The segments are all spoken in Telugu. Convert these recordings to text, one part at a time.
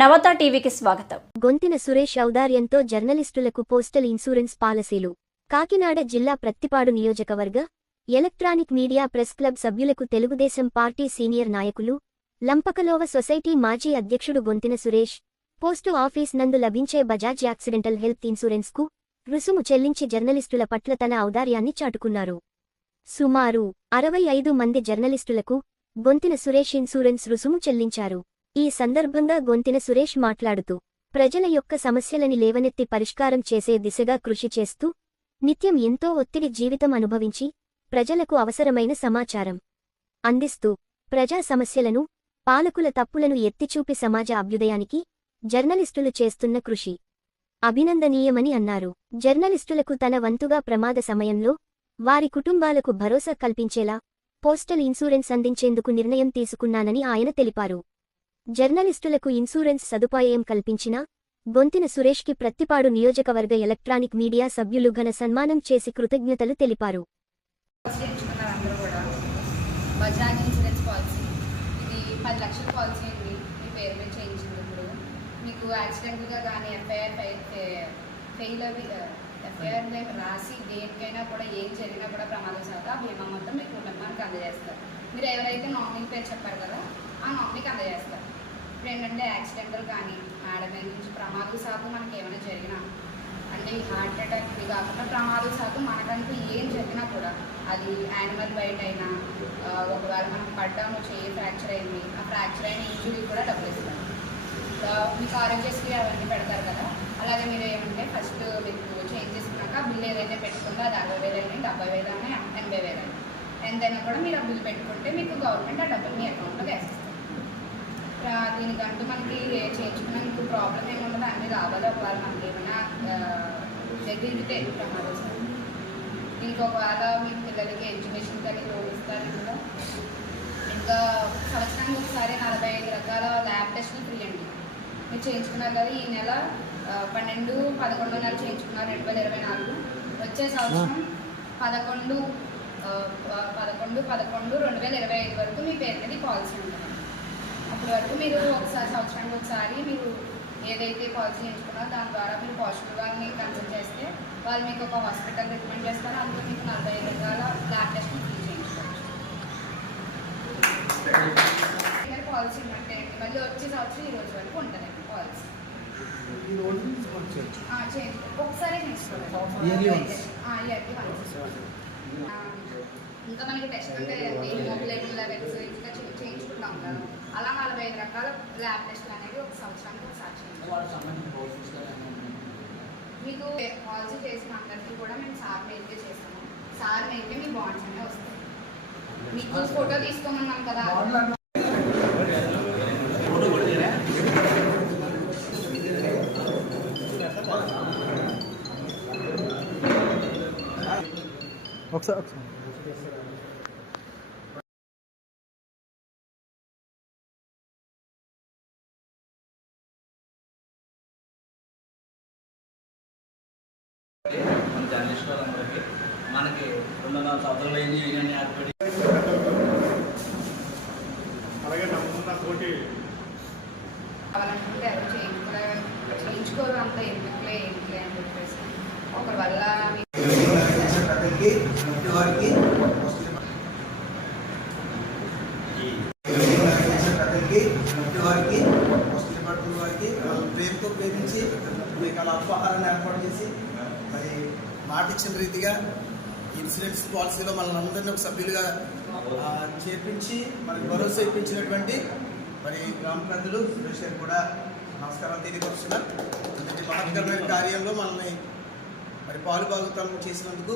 నవత టీవీకి స్వాగతం. గొంతిన సురేష్ ఔదార్యంతో జర్నలిస్టులకు పోస్టల్ ఇన్సూరెన్స్ పాలసీలు. కాకినాడ జిల్లా ప్రత్తిపాడు నియోజకవర్గ ఎలక్ట్రానిక్ మీడియా ప్రెస్ క్లబ్ సభ్యులకు తెలుగుదేశం పార్టీ సీనియర్ నాయకులు లంపకలోవ సొసైటీ మాజీ అధ్యక్షుడు గొంతిన సురేష్ పోస్టు ఆఫీస్ నందు లభించే బజాజ్ యాక్సిడెంటల్ హెల్త్ ఇన్సూరెన్స్కు రుసుము చెల్లించి జర్నలిస్టుల పట్ల తన ఔదార్యాన్ని చాటుకున్నారు. సుమారు అరవై ఐదు మంది జర్నలిస్టులకు గొంతిన సురేష్ ఇన్సూరెన్స్ రుసుము చెల్లించారు. ఈ సందర్భంగా గొంతిన సురేష్ మాట్లాడుతూ ప్రజల యొక్క సమస్యలని లేవనెత్తి పరిష్కారం చేసే దిశగా కృషి చేస్తూ నిత్యం ఎంతో ఒత్తిడి జీవితం అనుభవించి ప్రజలకు అవసరమైన సమాచారం అందిస్తూ ప్రజా సమస్యలను పాలకుల తప్పులను ఎత్తిచూపి సమాజ అభ్యుదయానికి జర్నలిస్టులు చేస్తున్న కృషి అభినందనీయమని అన్నారు. జర్నలిస్టులకు తన వంతుగా ప్రమాద సమయంలో వారి కుటుంబాలకు భరోసా కల్పించేలా పోస్టల్ ఇన్సూరెన్స్ అందించేందుకు నిర్ణయం తీసుకున్నానని ఆయన తెలిపారు. జర్నలిస్టులకు ఇన్సూరెన్స్ సదుపాయం కల్పించిన బొంతిన సురేష్కి ప్రత్తిపాడు నియోజకవర్గ ఎలక్ట్రానిక్ మీడియా సభ్యులు ఘన సన్మానం చేసి కృతజ్ఞతలు తెలిపారు. మీకు యాక్సిడెంట్గా కానీ ఎఫ్ఐఆర్ ఫెయిల్ అవి ఎఫ్ఐఆర్ రాసి దేనికైనా కూడా ఏం జరిగినా కూడా ప్రమాదం బీమా మొత్తం మీ కుటుంబానికి అందజేస్తారు. మీరు ఎవరైతే నామినీ పేరు చెప్పారు కదా ఆ నామినీకి అందజేస్తారు. ఇప్పుడు ఏంటంటే యాక్సిడెంటల్ కానీ మేడం మీద నుంచి ప్రమాద శాతం మనకి ఏమైనా జరిగినా అంటే ఈ హార్ట్ అటాక్ ఇది కాకుండా ప్రమాద శాతం మనకంటూ ఏం జరిగినా కూడా అది యానిమల్ బయట అయినా ఒకవేళ మనం పడ్డాము చేయి ఫ్రాక్చర్ అయింది ఆ ఫ్రాక్చర్ అయిన ఇంజురీ కూడా డబ్బులు ఇస్తారు మీకు ఆరోగ్యశ్రీ అవన్నీ పెడతారు కదా అలాగే మీరు ఏమంటే ఫస్ట్ మీకు చేంజ్ చేసుకున్నాక బిల్ ఏదైతే పెట్టుకుందో అది అరవై వేలు అయినా డెబ్బై వేలు అయినా ఎనభై వేలు అయినా ఎంతైనా కూడా మీరు ఆ బిల్ పెట్టుకుంటే మీకు గవర్నమెంట్ ఆ డబ్బులు మీ అకౌంట్లో వేసేస్తారు. దీనికంటూ మనకి చేయించుకున్నందుకు ప్రాబ్లం ఏముండదు అన్ని రావాలి. ఒకవేళ మనకి ఏమైనా జరిగితే ప్రమాదం ఇంకా ఒకవేళ మీ పిల్లలకి ఎడ్యుకేషన్ కానీ లోన్ ఇస్తారు ఇంకా ఇంకా సంవత్సరానికి ఒకసారి నలభై ఐదు రకాల ల్యాబ్ టెస్టులు ఫ్రీ అండి. మీరు చేయించుకున్నారు కదా ఈ నెల పన్నెండు పదకొండో నెల చేయించుకున్నారు రెండు వేల ఇరవై నాలుగు. వచ్చే సంవత్సరం పదకొండు పదకొండు పదకొండు రెండు వేల ఇరవై ఐదు వరకు మీ పేరు మీద పాలసీ ఉంటుంది. అప్పటి వరకు మీరు ఒకసారి సంవత్సరానికి ఒకసారి మీరు ఏదైతే పాలసీ ఎంచుకున్నారో దాని ద్వారా మీరు పాజిటివ్ వారిని కన్సల్ట్ చేస్తే వాళ్ళు మీకు ఒక హాస్పిటల్ రికమెండ్ చేస్తారు. అందులో మీకు నలభై ఐదు రకాల బ్లడ్ టెస్ట్ ఫ్రీ చేయించుకోవచ్చు. పాలసీ అంటే మళ్ళీ వచ్చే సంవత్సరం ఈ రోజు వరకు ఉంటుంది పాలసీ ఆ, చేయించుకో ఒకసారి చేయించుకోవాలి. Yearly once. ఇయర్లీ వన్స్ ఇంకా మనకి టెస్ట్ అంటే హీమోగ్లోబిన్ లెవెల్స్ ఇంకా చే- చేయించుకుంటాం కదా. అలా నలభై ఐదు రకాల ల్యాబ్ టెస్ట్లు అనేవి ఒక సంవత్సరానికి ఒకసారి మీకు పాలసీ చేసిన అందరికీ కూడా మేము సార్ మెయిల్కే చేస్తాము. సార్ మెయిల్కే మీ బాండ్స్ అనేవి వస్తాయి. మీకు ఫోటో తీసుకోమన్నాం కదా. ఒకసారి ఒకసారి. రెండున్నర సంవత్సరాలు అయింది యూనియన్ ఏర్పడి. అలాగే నమ్ముకున్న తోటి కావాలనుకుంటే ఎవరు చేయించుకోలే చేయించుకోరు అంత ఎందుకులే ఎందుకులే అని చెప్పేసి. ఒకరి వల్ల మీ- ప్రజలకి ఇంటి వారికి ప్రజలకి ఇంటి వారికి ప్రేమతో ప్రేమించి మీకు అలా అల్పాహారాన్ని ఏర్పాటు చేసి మరి మాట ఇచ్చిన రీతిగా ఇన్సూరెన్స్ పాలసీలో మనల్ని అందరినీ ఒక సభ్యులుగా చేర్పించి మనకి భరోసా ఇప్పించినటువంటి మరి గ్రామ పెద్దలు సురేష్ గారు కూడా నమస్కారం తెలియపరుస్తున్నారు. ఇంతటి మహత్తరమైన కార్యంలో మనల్ని మరి పాలుభాగుతం చేసినందుకు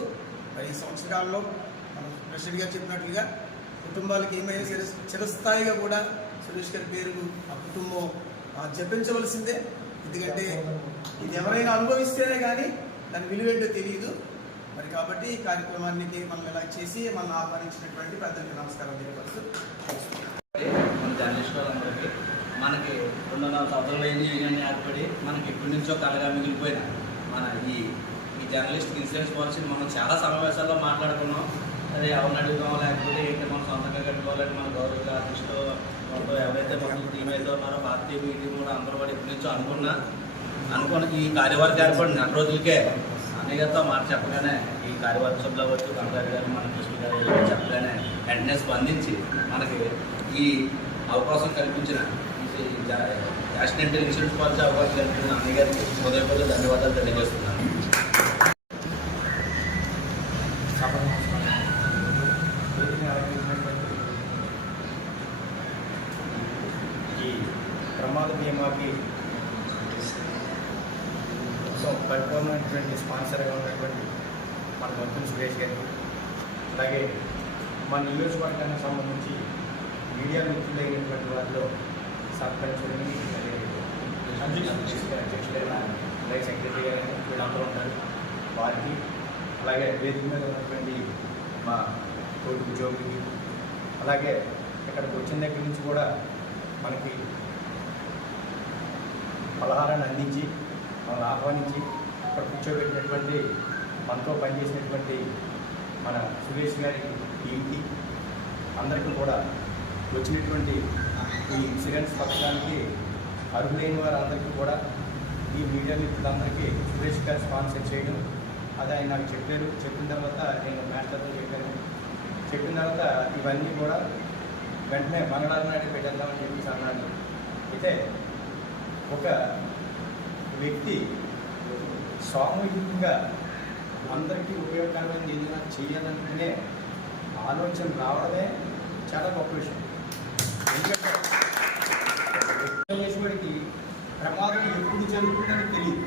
మరి ఈ సంవత్సరాల్లో మనం ప్రెసిడెంట్ గారు చెప్పినట్లుగా కుటుంబాలకు ఏమైనా సరే చిరస్థాయిగా కూడా సురేష్ గారి పేరు ఆ కుటుంబం జపించవలసిందే. ఎందుకంటే ఇది ఎవరైనా అనుభవిస్తేనే కానీ దాని విలువేంటో తెలియదు మరి కాబట్టి ఈ కార్యక్రమానికి మనం ఇలా చేసి మనం ఆహ్వానించినటువంటి పెద్దలకి నమస్కారం తెలియపరుస్తూ మన జర్నలిస్ట్ వాళ్ళందరికీ మనకి రెండున్నర సంవత్సరాలు అయింది యూనియన్ ఏర్పడి మనకి ఇప్పటి నుంచో కలగా మిగిలిపోయిన మన ఈ ఈ జర్నలిస్ట్ ఇన్సూరెన్స్ పాలసీ మనం చాలా సమావేశాల్లో మాట్లాడుకున్నాం. అదే ఎవరిని అడుగుతాం లేకపోతే ఏంటి మనం సొంతంగా కట్టుకోవాలంటే మన గౌరవ ఆర్టిస్టు మొత్తం ఎవరైతే మొత్తం టీం అయితే ఉన్నారో భారతీయ ఈ టీం కూడా అందరూ కూడా ఎప్పటి నుంచో అనుకున్నా. అనుకున్న ఈ కార్యవర్గ ఏర్పడిన నెల రోజులకే అన్నయ్య మాట చెప్పగానే ఈ కార్యవర్గ వచ్చి కంగారు గారు మన కృష్ణ గారు చెప్పగానే వెంటనే స్పందించి మనకి ఈ అవకాశం కల్పించిన యాక్సిడెంటల్ ఇన్సూరెన్స్ పాలసీ అవకాశం కల్పించిన అన్నయ్య గారికి హృదయపూర్వక ధన్యవాదాలు తెలియజేస్తున్నాను. ఈ ప్రమాద బీమాకి పరిపూర్ణమైనటువంటి స్పాన్సర్గా ఉన్నటువంటి మన మంత్రి సురేష్ గారికి అలాగే మన నియోజకవర్గానికి సంబంధించి మీడియా మిత్రులైనటువంటి వారిలో సర్పంచులని అధ్యక్షులైన అలాగే సెక్రటరీ గారు వీళ్ళందరూ ఉంటారు. వారికి అలాగే వేదిక మీద ఉన్నటువంటి మా తోటి ఉద్యోగులకి అలాగే ఇక్కడికి వచ్చిన దగ్గర నుంచి కూడా మనకి పలహారాన్ని అందించి మనల్ని ఆహ్వానించి ఇక్కడ కూర్చోబెట్టినటువంటి మనతో పనిచేసినటువంటి మన సురేష్ గారి టీంకి అందరికీ కూడా వచ్చినటువంటి ఈ ఇన్సూరెన్స్ పథకానికి అర్హులైన వారందరికీ కూడా ఈ మీడియా మిత్రులందరికీ సురేష్ గారు స్పాన్సర్ చేయడం. అది ఆయన నాకు చెప్పారు. చెప్పిన తర్వాత నేను మాస్టర్తో చెప్పాను. చెప్పిన తర్వాత ఇవన్నీ కూడా వెంటనే మంగళవారం నాడు పెట్టేద్దామని చెప్పేసి అన్నాడు అయితే ఒక వ్యక్తి సామూహికంగా అందరికీ ఉపయోగకరమైన ఏదైనా చేయాలనుకునే ఆలోచన రావడమే చాలా గొప్ప విషయం. ఎందుకంటే చేసేవాడికి ప్రమాదం ఎప్పుడు జరుగుతుందని తెలియదు.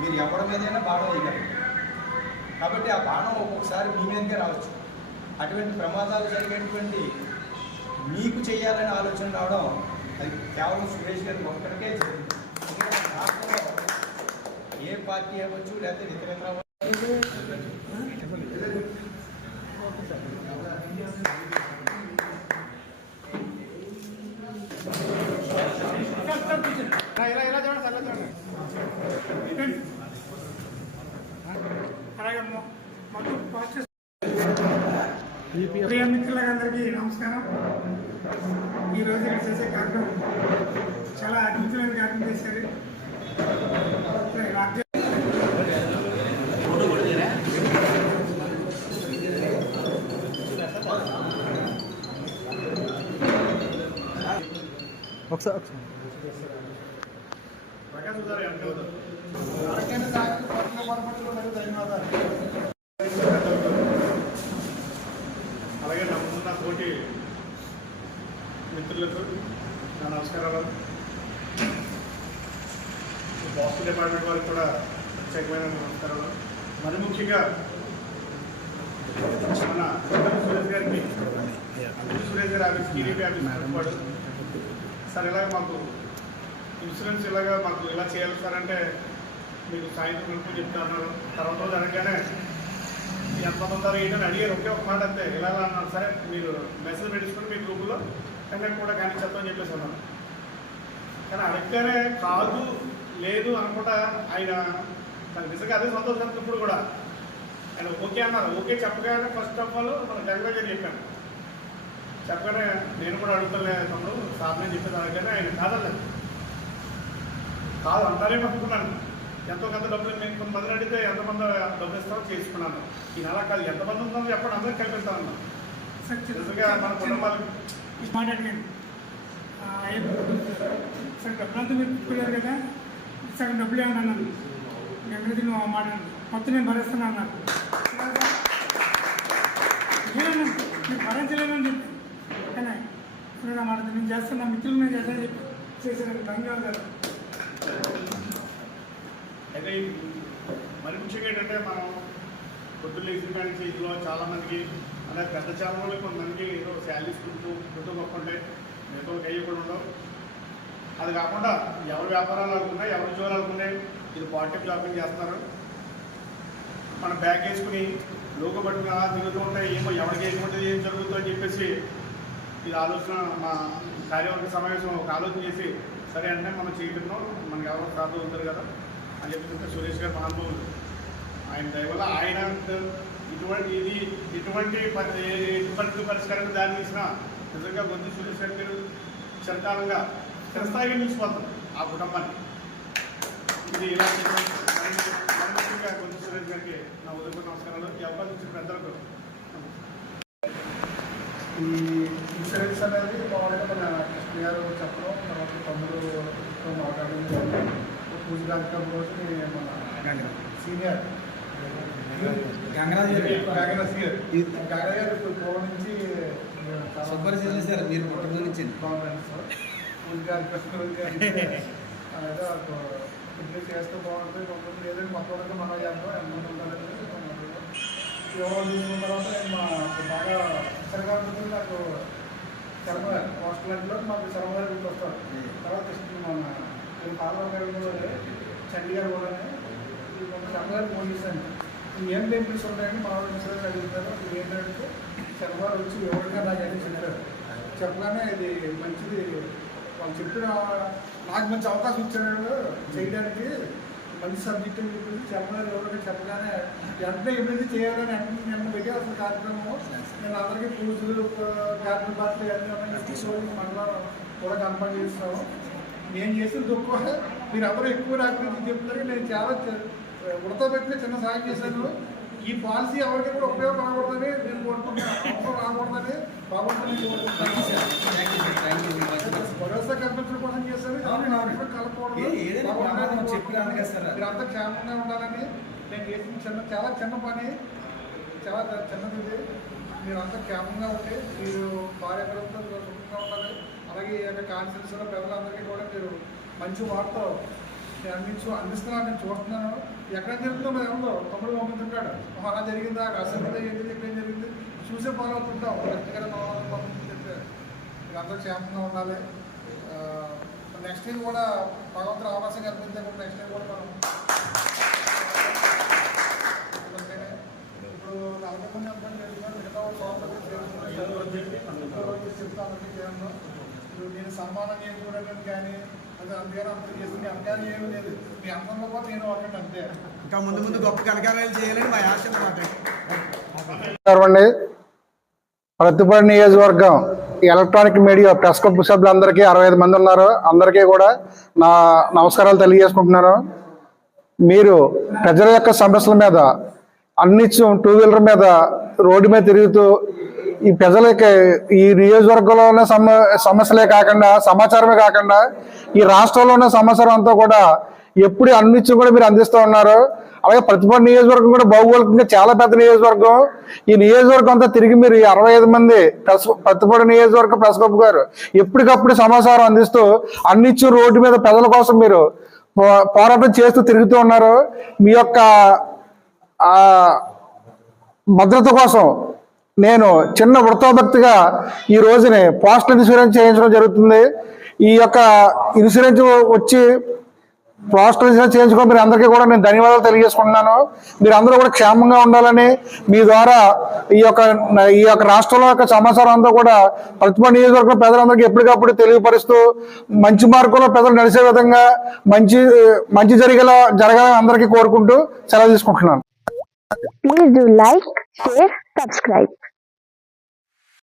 మీరు ఎవరి మీదైనా బాణం వేయగలరు. కాబట్టి ఆ బాణం ఒక్కొక్కసారి మీ మీదకే రావచ్చు. అటువంటి ప్రమాదాలు జరిగేటువంటి మీకు చేయాలనే ఆలోచన రావడం అది కేవలం సురేష్ గారి ఒక్కడికే జరిగింది ఎందుకంటే రాష్ట్రంలో ఏ పార్టీ అవ్వచ్చు లేకపోతే ఇతర అవ్వచ్చు ఇలా ఇలా చూడండి సార్ ఇలా చూడండి అలాగే మొ- మొత్తం ప్రాసెస్ ప్రియ మిత్రులందరికీ నమస్కారం ఈరోజు ఇక్కడ చేసే కార్యక్రమం చాలా అద్భుతమైన కార్యక్రమం చేశారు రాజ్య ఒకసారి ఒకసారి అలాగే నా ముందు నా తోటి మిత్రులతో నా నమస్కారాలు. బాస్టన్ డిపార్ట్మెంట్ వారికి కూడా ప్రత్యేకమైన నమస్కారాలు. మరి ముఖ్యంగా మన సురేష్ గారికి సురేష్ గారి ఆఫీస్ టీడీపీ ఆఫీస్ సార్ ఇలాగ మాకు ఇన్సూరెన్స్ ఇలాగా మాకు ఇలా చేయాలి సార్ అంటే మీకు సాయంత్రం వరకు చెప్తాను తర్వాత రోజు అనగానే ఎంత ఉంటారు ఏంటని అడిగారు. ఒకే ఒక మాట అంతే. ఇలా అన్నారు సరే మీరు మెసేజ్ పెట్టుకుని మీ గ్రూపులో కండక్ట్ కూడా కానీ చెప్తామని చెప్పేసి అన్నారు. కానీ అడిగితేనే కాదు లేదు అనుకుంటా ఆయన నాకు నిజంగా అదే సంతోషం ఇప్పుడు కూడా. ఆయన ఓకే అన్నారు. ఓకే చెప్పగానే ఫస్ట్ ఆఫ్ ఆల్ మన గంగా గారు చెప్పాను చెప్పగానే నేను కూడా అడుగుతలే తమ్ముడు సార్ నేను చెప్పేది అడగగానే ఆయన కాదలేదు కాదు అంటారేమో అనుకున్నాను ఎంతో కొంత డబ్బులు నేను కొంతమంది అడిగితే ఎంతమంది డబ్బులు ఇస్తామో చేసుకున్నాను. ఈ నెల కాదు ఎంతమంది ఉందో చెప్పండి అందరికి కల్పిస్తాను నిజంగా మన కుటుంబాలకు సరే డబ్బులంతా మీరు పెట్టుకోలేరు కదా సగం డబ్బులు అన్నాను నేను నువ్వు మాట్లాడు మొత్తం నేను భరిస్తాను అన్నాను నేను భరించలేనని చెప్పి ఇప్పుడు నా మాట నేను చేస్తాను నా మిత్రులు నేను చేస్తాను చెప్పి చేశాను ధన్యవాదాలు. అయితే మరి ముఖ్యంగా ఏంటంటే మనం పొద్దున్న లేచిన కాడి ఇందులో చాలామందికి అలాగే పెద్ద చాలా కొంతమందికి ఏదో శాలరీస్ కుంటూ కుటుంబ గొప్ప ఉంటాయి మిగతా అయ్యి కూడా ఉండవు. అది కాకుండా ఎవరి వ్యాపారాలు అనుకున్నాయి ఎవరి జోలు అనుకున్నాయి ఇది పార్టీ జాబింగ్ చేస్తున్నారు మన బ్యాగ్ వేసుకుని లోగో పట్టుకుని అలా తిరుగుతూ ఉంటాయి ఏమో ఎవరికి ఏముంటుంది ఏం జరుగుతుందో అని చెప్పేసి ఇది ఆలోచన మా కార్యవర్గ సమావేశం ఒక ఆలోచన చేసి సరే అంటే మనం చేయటం మనకి ఎవరో సాధు ఉంటారు కదా అని చెప్పి సురేష్ గారు మహానుభావులు. ఆయన దయవల్ల ఆయన ఇటువంటి ఇది ఇటువంటి పరి- పరిష్కారం పరిష్కారానికి దారి తీసినా నిజంగా గొంతు సురేష్ గారు చిరకాలంగా చిరస్థాయిగా నిలిచిపోతారు ఆ కుటుంబాన్ని ఇది ఇలా ముఖ్యంగా సురేష్ గారికి నా ఉదయం నమస్కారాలు. ఈ అవకాశం ఇచ్చిన పెద్దలకు ఈ ఇన్సూరెన్స్ అనేది మామూలుగా మన కృష్ణ గారు చెప్పడం తర్వాత తమ్ముడు మాట్లాడడం జరిగింది. పూజ కార్యక్రమం రోజు మన సీనియర్ గంగరాజ్ గారు. గంగరాజ్ గారు. గంగరాజ్ గారు పూర్వం నుంచి సీనియర్ సార్ మీరు పుట్టక నుంచి. బాగుందండి సార్. పూజ కార్యక్రమం చేస్తే బాగుంటుంది కొత్త వాళ్ళకి మనం చేద్దాం ఎంతమంది ఉండాలని యోగా తీసుకున్న తర్వాత నేను మా బాగా సరిగా నాకు శర్మ హాస్టల్లో మాకు శర్మ గారు తర్వాత మన నేను పాలన గారు చండీగఢ్ కూడా శర్మ ఫోన్ చేశాను ఏం టెంపుల్స్ ఉంటాయని మా వాళ్ళు ఇన్సూరెన్స్ అడుగుతారు ఏంటంటే వచ్చి ఎవరిగా నాకు అని చెప్పారు చెప్పగానే ఇది మంచిది వాళ్ళు చెప్పిన నాకు మంచి అవకాశం ఇచ్చారు చేయడానికి మంచి సబ్జెక్ట్ అని చెప్పేసి చెప్పగానే ఎవరైనా చెప్పగానే వెంటనే ఎప్పుడు చేయాలని వెంటనే నిన్న పెట్టి అసలు కార్యక్రమం నేను అందరికీ పూజలు గార్డెన్ పార్టీ అన్నీ మండలం కూడా కన్ఫర్మ్ చేస్తాము. నేను చేసిన దుఃఖం మీరు అందరూ ఎక్కువ గురించి చెప్తారు నేను చాలా ఉడతబెట్టిన చిన్న సాయం చేశాను. ఈ పాలసీ ఎవరికి కూడా ఉపయోగపడకూడదని నేను కోరుకుంటున్నాను. అవసరం రాకూడదని బాగుంటుందని కోరుకుంటున్నాను భరోసా కల్పించడం కోసం చేశారు అవును, అవును. ఎవరు కలపకూడదు. చెప్పినాను కదా సార్. మీరంతా క్షేమంగా ఉండాలని నేను చేసిన చిన్న చాలా చిన్న పని. చాలా చిన్నది ఇది. మీరంతా క్షేమంగా ఉండి మీరు భార్య పిల్లలతో సుఖంగా ఉండాలి. అలాగే ఈ యొక్క కాన్ఫరెన్స్లో ప్రజలందరికీ కూడా మీరు మంచి వార్త అందించు అందిస్తున్నాను నేను చూస్తున్నాను. ఎక్కడ జరుగుతుందో మరి ఎవరో తమ్ముడు పంపుతుంటాడు "ఓహో, అలా జరిగిందా? అసలు ఏంటి ఇక్కడ ఏం జరిగింది? చూసే ఫాలో అవుతుంటాం వ్యక్తిగత చెప్తే మీరంతా క్షేమంగా ఉండాలి. నెక్స్ట్ ఇయర్ కూడా భగవంతుడు అవకాశం కల్పిస్తే కూడా నెక్స్ట్ ఇయర్ కూడా మనం ఇప్పుడు నలభై మంది మిగతా చెప్తాను ఇప్పుడు నేను సన్మానం చేసుకోవడం కానీ అది అందుకని అంత ఏమీ లేదు. మీ కూడా నేను ఒకటి అంతే. ఇంకా ముందు ముందు గొప్ప కనకారాలు చేయాలని మా ఆశ మాట. అండి. ప్రతిపడి నియోజకవర్గం ఎలక్ట్రానిక్ మీడియా ప్రెస్ క్లబ్ సభ్యులందరికీ అరవై ఐదు మంది ఉన్నారు. అందరికీ కూడా నా నమస్కారాలు తెలియజేసుకుంటున్నాను. మీరు ప్రజల యొక్క సమస్యల మీద అన్నిత్యం టూ వీలర్ మీద రోడ్డు మీద తిరుగుతూ ఈ ప్రజలకి ఈ నియోజకవర్గంలో ఉన్న సమ సమస్యలే కాకుండా సమాచారమే కాకుండా ఈ రాష్ట్రంలో ఉన్న సమాచారం అంతా కూడా ఎప్పుడు అన్నిత్యం కూడా మీరు అందిస్తూ ఉన్నారు. అలాగే ప్రతిపడి నియోజకవర్గం కూడా భౌగోళికంగా చాలా పెద్ద నియోజకవర్గం. ఈ నియోజకవర్గం అంతా తిరిగి మీరు అరవై ఐదు మంది ప్రెస్ ప్రతిపడి నియోజకవర్గ ప్రెస్ క్లబ్ గారు ఎప్పటికప్పుడు సమాచారం అందిస్తూ అన్నిచ్చు రోడ్డు మీద ప్రజల కోసం మీరు పో- పోరాటం చేస్తూ తిరుగుతూ ఉన్నారు. మీ యొక్క భద్రత కోసం నేను చిన్న వృత్తోభక్తిగా ఈ రోజుని పోస్టల్ ఇన్సూరెన్స్ చేయించడం జరుగుతుంది. ఈ యొక్క ఇన్సూరెన్స్ వచ్చి పోస్టల్ చేయించుకో చేయించుకుని మీరు అందరికీ కూడా నేను ధన్యవాదాలు తెలియజేసుకుంటున్నాను మీరు అందరూ కూడా క్షేమంగా ఉండాలని మీ ద్వారా ఈ యొక్క ఈ యొక్క రాష్ట్రంలో యొక్క సమాచారం అంతా కూడా ప్రతిభ నియోజకవర్గం ప్రజలందరికీ ఎప్పటికప్పుడు తెలియపరుస్తూ మంచి మార్గంలో ప్రజలు నడిచే విధంగా మంచి మంచి జరిగేలా జరగాలని అందరికీ కోరుకుంటూ సెలవు తీసుకుంటున్నాను లైక్ do.